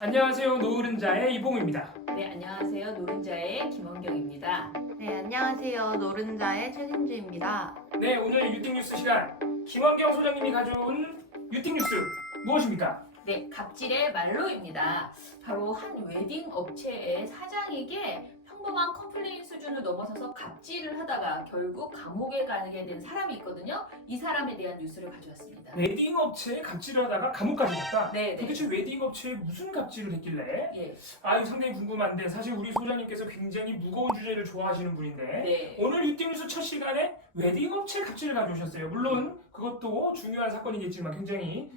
안녕하세요. 노른자의 이봉입니다. 네, 안녕하세요. 노른자의 김원경입니다. 네, 안녕하세요. 노른자의 최진주입니다. 네, 오늘 유팅뉴스 시간 김원경 소장님이 가져온 유팅뉴스 무엇입니까? 네, 갑질의 말로입니다. 바로 한 웨딩 업체의 사장에게 평범한 컴플레인 수준을 넘어서서 갑질을 하다가 결국 감옥에 가게 된 사람이 있거든요. 이 사람에 대한 뉴스를 가져왔습니다. 웨딩 업체에 갑질을 하다가 감옥까지 갔다. 네, 네. 도대체 웨딩 업체에 무슨 갑질을 했길래? 예, 이거 상당히 궁금한데 사실 우리 소장님께서 굉장히 무거운 주제를 좋아하시는 분인데 네. 오늘 유팅뉴스 첫 시간에 웨딩 업체 갑질을 가져오셨어요. 물론 그것도 중요한 사건이겠지만 굉장히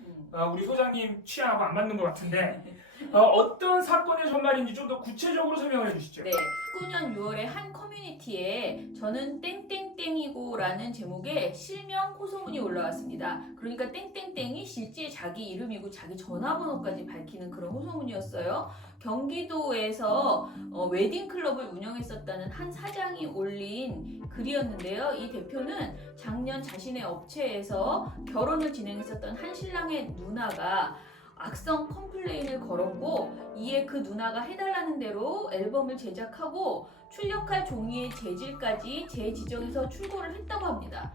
우리 소장님 취향하고 안 맞는 것 같은데 어떤 사건의 전말인지 좀 더 구체적으로 설명을 해주시죠. 네, 19년 6월에 한 커뮤니티에 저는 땡땡땡이고 라는 제목의 실명 호소문이 올라왔습니다. 그러니까 땡땡땡이 실제 자기 이름이고 자기 전화번호까지 밝히는 그런 호소문이었어요. 경기도에서 웨딩클럽을 운영했었다는 한 사장이 올린 글이었는데요. 이 대표는 작년 자신의 업체에서 결혼을 진행했었던 한 신랑의 누나가 악성 컴플레인을 걸었고 이에 그 누나가 해달라는 대로 앨범을 제작하고 출력할 종이의 재질까지 재지정해서 출고를 했다고 합니다.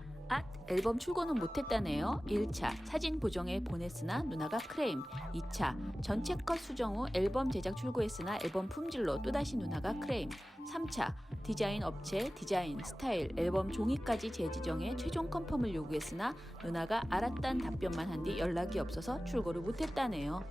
앨범 출고는 못했다네요. 1차 사진 보정에 보냈으나 누나가 크레임. 2차 전체 컷 수정 후 앨범 제작 출고했으나 앨범 품질로 또다시 누나가 크레임. 3차 디자인 업체 디자인 스타일 앨범 종이까지 재지정해 최종 컨펌을 요구했으나 누나가 알았단 답변만 한 뒤 연락이 없어서 출고를 못했다네요.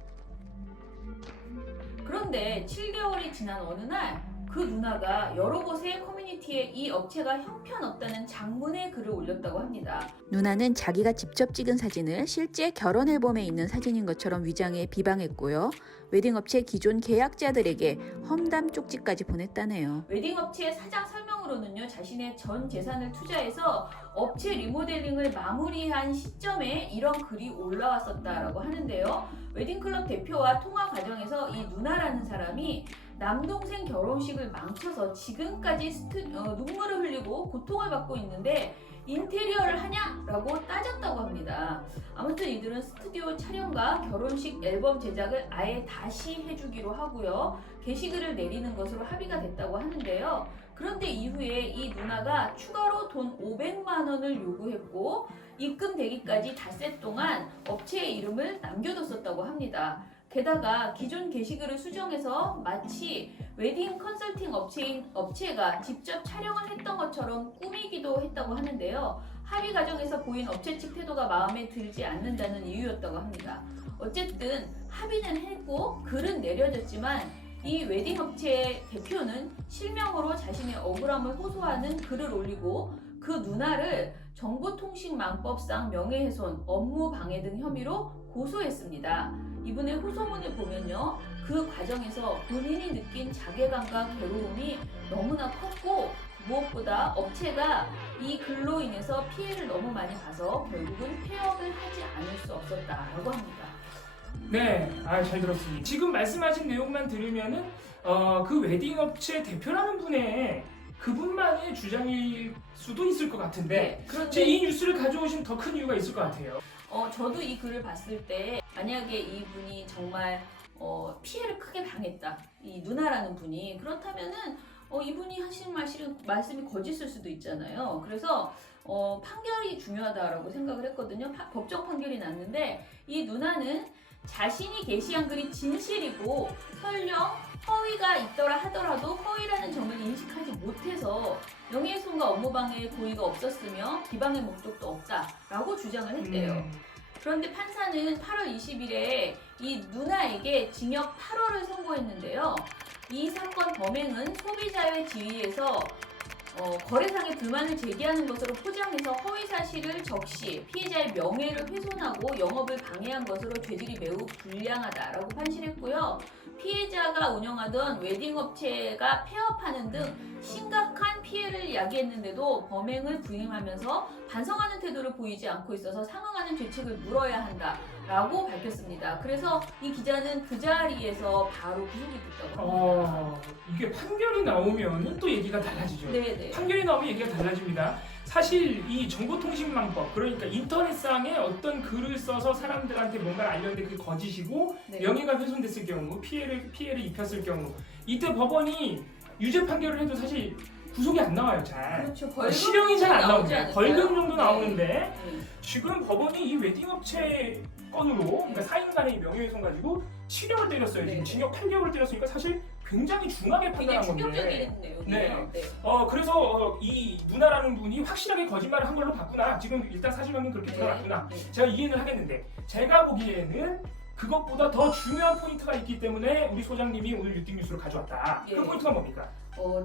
그런데 7개월이 지난 어느 날 그 누나가 여러 곳의 커뮤니티에 이 업체가 형편없다는 장문의 글을 올렸다고 합니다. 누나는 자기가 직접 찍은 사진을 실제 결혼 앨범에 있는 사진인 것처럼 위장해 비방했고요. 웨딩업체 기존 계약자들에게 험담 쪽지까지 보냈다네요. 웨딩업체 사장 설명으로는요, 자신의 전 재산을 투자해서 업체 리모델링을 마무리한 시점에 이런 글이 올라왔었다라고 하는데요. 웨딩클럽 대표와 통화 과정에서 이 누나라는 사람이 남동생 결혼식을 망쳐서 지금까지 눈물을 흘리고 고통을 받고 있는데 인테리어를 하냐라고 따졌다고 합니다. 아무튼 이들은 스튜디오 촬영과 결혼식 앨범 제작을 아예 다시 해주기로 하고요. 게시글을 내리는 것으로 합의가 됐다고 하는데요. 그런데 이후에 이 누나가 추가로 돈 500만 원을 요구했고 입금되기까지 닷새 동안 업체의 이름을 남겨뒀었다고 합니다. 게다가 기존 게시글을 수정해서 마치 웨딩 컨설팅 업체가 직접 촬영을 했던 것처럼 꾸미기도 했다고 하는데요. 합의 과정에서 보인 업체 측 태도가 마음에 들지 않는다는 이유였다고 합니다. 어쨌든 합의는 했고 글은 내려졌지만 이 웨딩 업체의 대표는 실명으로 자신의 억울함을 호소하는 글을 올리고 그 누나를 정보통신망법상 명예훼손, 업무방해 등 혐의로 고소했습니다. 이분의 호소문을 보면요, 그 과정에서 본인이 느낀 자괴감과 괴로움이 너무나 컸고 무엇보다 업체가 이 글로 인해서 피해를 너무 많이 봐서 결국은 폐업을 하지 않을 수 없었다라고 합니다. 네, 잘 들었습니다. 지금 말씀하신 내용만 들으면은 그 웨딩 업체 대표라는 분의 그분만의 주장일 수도 있을 것 같은데 네, 그런데 이 뉴스를 가져오신 더 큰 이유가 있을 것 같아요. 저도 이 글을 봤을 때 만약에 이분이 정말 피해를 크게 당했다, 이 누나라는 분이, 그렇다면은 이분이 하신 말씀이 거짓일 수도 있잖아요. 그래서 판결이 중요하다라고 생각을 했거든요. 법정 판결이 났는데 이 누나는 자신이 게시한 글이 진실이고 설령 허위가 있더라 하더라도 허위라는 점을 인식하지 못해서 명예훼손과 업무방해의 고의가 없었으며 비방의 목적도 없다라고 주장을 했대요. 그런데 판사는 8월 20일에 이 누나에게 징역 8월을 선고했는데요. 이 사건 범행은 소비자의 지위에서 거래상의 불만을 제기하는 것으로 포장해서 허위 사실을 적시 피해자의 명예를 훼손하고 영업을 방해한 것으로 죄질이 매우 불량하다라고 판시했고요. 피해자가 운영하던 웨딩업체가 폐업하는 등 심각한 피해를 야기했는데도 범행을 부인하면서 반성하는 태도를 보이지 않고 있어서 상응하는 죄책을 물어야 한다라고 밝혔습니다. 그래서 이 기자는 그 자리에서 바로 구속이 됐다고 합니다. 이게 판결이 나오면 또 얘기가 달라지죠. 네네. 판결이 나오면 얘기가 달라집니다. 사실 이 정보통신망법, 그러니까 인터넷상에 어떤 글을 써서 사람들한테 뭔가를 알렸는데 그게 거짓이고 네. 명예가 훼손됐을 경우, 피해를 입혔을 경우, 이때 법원이 유죄 판결을 해도 사실 구속이 안 나와요, 잘. 그렇죠. 벌금 실형이 잘 안 나오지 나오는데 않을까요? 벌금 정도 네. 나오는데 네. 지금 법원이 이 웨딩업체 건으로 그러니까 사인간의 명예훼손 가지고 실형을 때렸어요. 지금 네. 징역 8개월을 때렸으니까 사실 굉장히 중하게 굉장히 판단한 건데. 충격적인 내용이에요. 네. 그래서 이 누나라는 분이 확실하게 거짓말을 한 걸로 봤구나. 지금 일단 사실관계는 그렇게 네. 드러났구나. 네. 제가 이해는 하겠는데 제가 보기에는 그것보다 더 중요한 포인트가 있기 때문에 우리 소장님이 오늘 유팅 뉴스를 가져왔다. 예. 그 포인트가 뭡니까?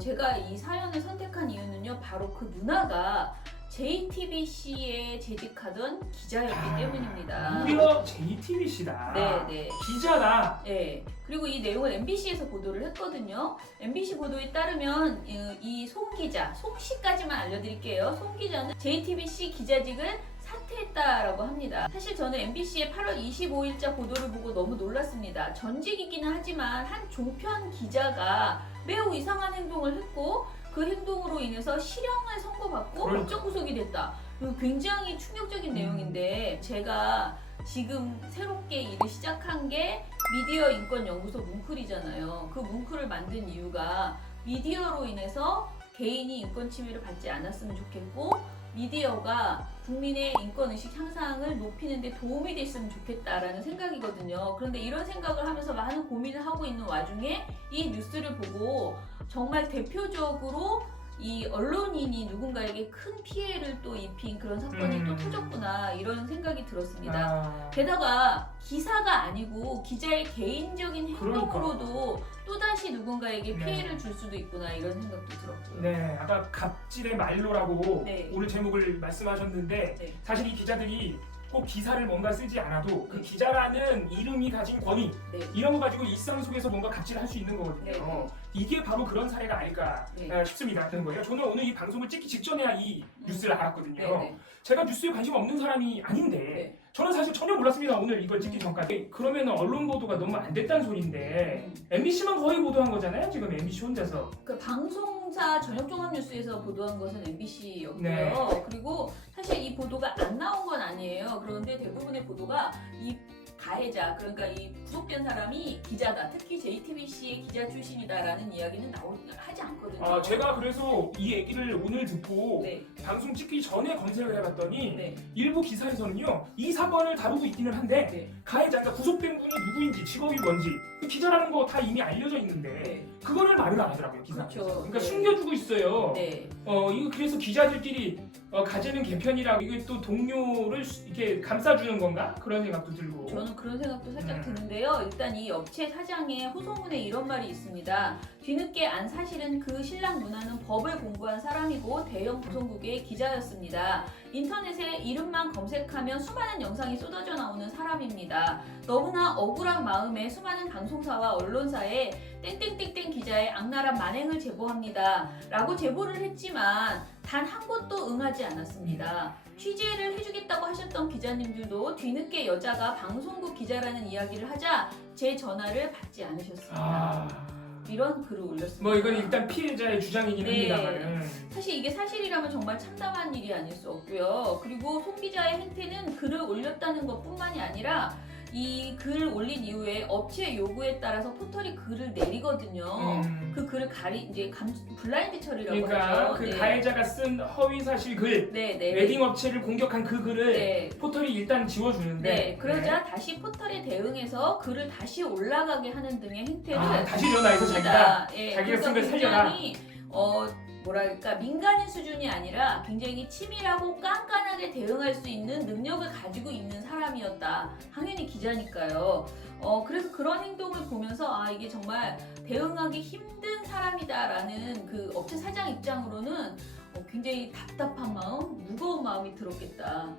제가 이 사연을 선택한 이유는요, 바로 그 누나가 JTBC에 재직하던 기자였기 때문입니다. 무려 JTBC다. 네. 기자다. 네. 그리고 이 내용을 MBC에서 보도를 했거든요. MBC 보도에 따르면 이 송 기자, 송 씨까지만 알려드릴게요. 송 기자는 JTBC 기자직을 사퇴했다라고 합니다. 사실 저는 MBC의 8월 25일자 보도를 보고 너무 놀랐습니다. 전직이기는 하지만 한 종편 기자가 매우 이상한 행동을 했고 그 행동으로 인해서 실형을 선고받고 그러니까. 법적 구속이 됐다. 이거 굉장히 충격적인 내용인데 제가 지금 새롭게 일을 시작한 게 미디어 인권 연구소 뭉클이잖아요. 그 뭉클을 만든 이유가 미디어로 인해서 개인이 인권 침해를 받지 않았으면 좋겠고 미디어가 국민의 인권의식 향상을 높이는 데 도움이 됐으면 좋겠다라는 생각이거든요. 그런데 이런 생각을 하면서 많은 고민을 하고 있는 와중에 이 뉴스를 보고 정말 대표적으로 이 언론인이 누군가에게 큰 피해를 또 입힌 그런 사건이 또 터졌구나 이런 생각이 들었습니다. 게다가 기사가 아니고 기자의 개인적인 행동으로도 또다시 누군가에게 네. 피해를 줄 수도 있구나 이런 생각도 들었고요. 네, 아까 갑질의 말로라고 네. 오늘 제목을 말씀하셨는데 네. 사실 이 기자들이 꼭 기사를 뭔가 쓰지 않아도 그 네. 기자라는 이름이 가진 권위 네. 이런 거 가지고 일상 속에서 뭔가 갑질을 할 수 있는 거거든요. 네. 이게 바로 그런 사례가 아닐까 네. 싶습니다. 그런 거예요. 저는 오늘 이 방송을 찍기 직전에야 이 뉴스를 알았거든요. 네. 제가 뉴스에 관심 없는 사람이 아닌데 네. 저는 사실 전혀 몰랐습니다. 오늘 이걸 찍기 전까지. 그러면 언론 보도가 너무 안 됐다는 소리인데 MBC만 거의 보도한 거잖아요. 지금 MBC 혼자서. 그 방송사 저녁종합뉴스에서 보도한 것은 MBC였고요. 네. 그리고 사실 이 보도가 안 나온 건 아니에요. 그런데 대부분의 보도가 이 가해자, 그러니까 이 구속된 사람이 기자다. 특히 JTBC의 기자 출신이다라는 이야기는 하지 않거든요. 제가 그래서 이 얘기를 오늘 듣고 네. 방송 찍기 전에 검색을 해봤더니 네. 일부 기사에서는요 이 사건을 다루고 있기는 한데 네. 가해자가 구속된 분이 누구인지 직업이 뭔지 그 기자라는 거 다 이미 알려져 있는데 네. 그거를 말을 안 하더라고요 기사. 그렇죠. 그러니까 네. 숨겨주고 있어요. 네. 이거 그래서 기자들끼리 가지는 개편이라고 이게 또 동료를 이렇게 감싸주는 건가 그런 생각도 들고. 저는 그런 생각도 살짝 드는데요. 일단 이 업체 사장의 호소문에 이런 말이 있습니다. 뒤늦게 안 사실은 그 신랑 누나는 법을 공부한 사람이고 대형 방송국의 기자였습니다. 인터넷에 이름만 검색하면 수많은 영상이 쏟아져 나오는 사람입니다. 너무나 억울한 마음에 수많은 방송사와 언론사에 땡땡땡땡 기자의 악랄한 만행을 제보합니다. 라고 제보를 했지만 단 한 곳도 응하지 않았습니다. 취재를 해주겠다고 하셨던 기자님들도 뒤늦게 여자가 방송국 기자라는 이야기를 하자 제 전화를 받지 않으셨습니다. 이런 글을 올렸습니다. 뭐 이건 일단 피해자의 주장이긴 네. 합니다만. 사실 이게 사실이라면 정말 참담한 일이 아닐 수 없고요. 그리고 송 기자의 행태는 글을 올렸다는 것뿐만이 아니라 이 글 올린 이후에 업체 요구에 따라서 포털이 글을 내리거든요. 그 글을 블라인드 처리라고 그러니까 하죠. 그 네. 가해자가 쓴 허위 사실 글, 네. 웨딩 업체를 공격한 그 글을 네. 포털이 일단 지워주는데. 네, 그러자 다시 포털에 대응해서 글을 다시 올라가게 하는 등의 행태를 다시 일어나서 합니다. 자기가 쓴 걸 살려라. 굉장히 뭐랄까 민간인 수준이 아니라 굉장히 치밀하고 깐깐하게 대응할 수 있는 능력을 가지고 있는 사람이었다. 당연히 기자니까요. 그래서 그런 행동을 보면서 이게 정말 대응하기 힘든 사람이다라는 그 업체 사장 입장으로는 굉장히 답답한 마음, 무거운 마음이 들었겠다.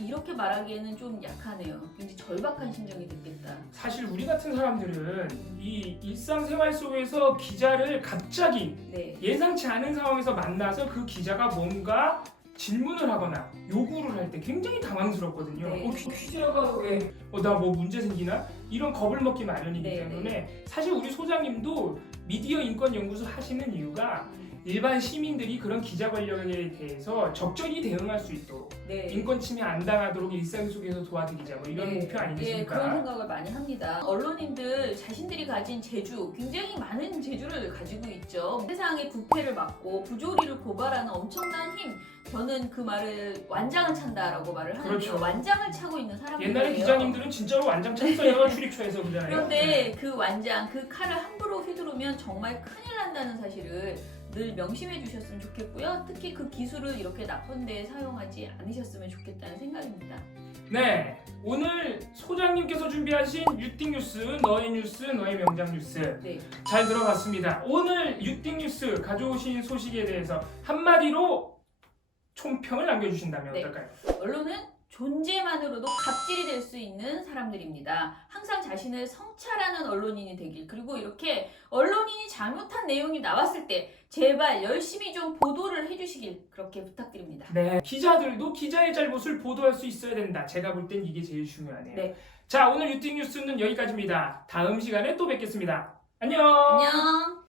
이렇게 말하기에는 좀 약하네요. 굉장히 절박한 심정이 됐겠다. 사실 우리 같은 사람들은 이 일상생활 속에서 기자를 갑자기 네. 예상치 않은 상황에서 만나서 그 기자가 뭔가 질문을 하거나 요구를 할 때 굉장히 당황스럽거든요. 네. 기자가 왜 나 뭐 문제 생기나? 이런 겁을 먹기 마련이기 네, 때문에 사실 우리 소장님도 미디어 인권 연구소 하시는 이유가 일반 시민들이 그런 기자 권력에 대해서 적절히 대응할 수 있도록 네. 인권 침해 안 당하도록 일상 속에서 도와드리자 뭐 이런 목표 예, 아니겠습니까? 그런 생각을 많이 합니다. 언론인들 자신들이 가진 재주, 굉장히 많은 재주를 가지고 있죠. 세상의 부패를 막고 부조리를 고발하는 엄청난 힘. 저는 그 말을 완장을 찬다라고 말을 하는데요. 그렇죠. 완장을 차고 있는 사람들이에요. 옛날에 기자님들은 진짜로 완장 찼어요. 출입처에서 그잖아요. 그런데 그 완장, 그 칼을 함부로 휘두르면 정말 큰일 난다는 사실을 늘 명심해 주셨으면 좋겠고요. 특히 그 기술을 이렇게 나쁜 데에 사용하지 않으셨으면 좋겠다는 생각입니다. 네, 오늘 소장님께서 준비하신 유띵뉴스, 너의 뉴스, 너의 명장 뉴스 네. 잘 들어봤습니다. 오늘 유띵뉴스 가져오신 소식에 대해서 한마디로 총평을 남겨주신다면 네. 어떨까요? 언론은 존재만으로도 갑질이 될 수 있는 사람들입니다. 항상 자신을 성찰하는 언론인이 되길, 그리고 이렇게 언론인이 잘못한 내용이 나왔을 때 제발 열심히 좀 보도를 해주시길 그렇게 부탁드립니다. 네, 기자들도 기자의 잘못을 보도할 수 있어야 된다. 제가 볼 땐 이게 제일 중요하네요. 네. 자, 오늘 유띵뉴스는 여기까지입니다. 다음 시간에 또 뵙겠습니다. 안녕. 안녕.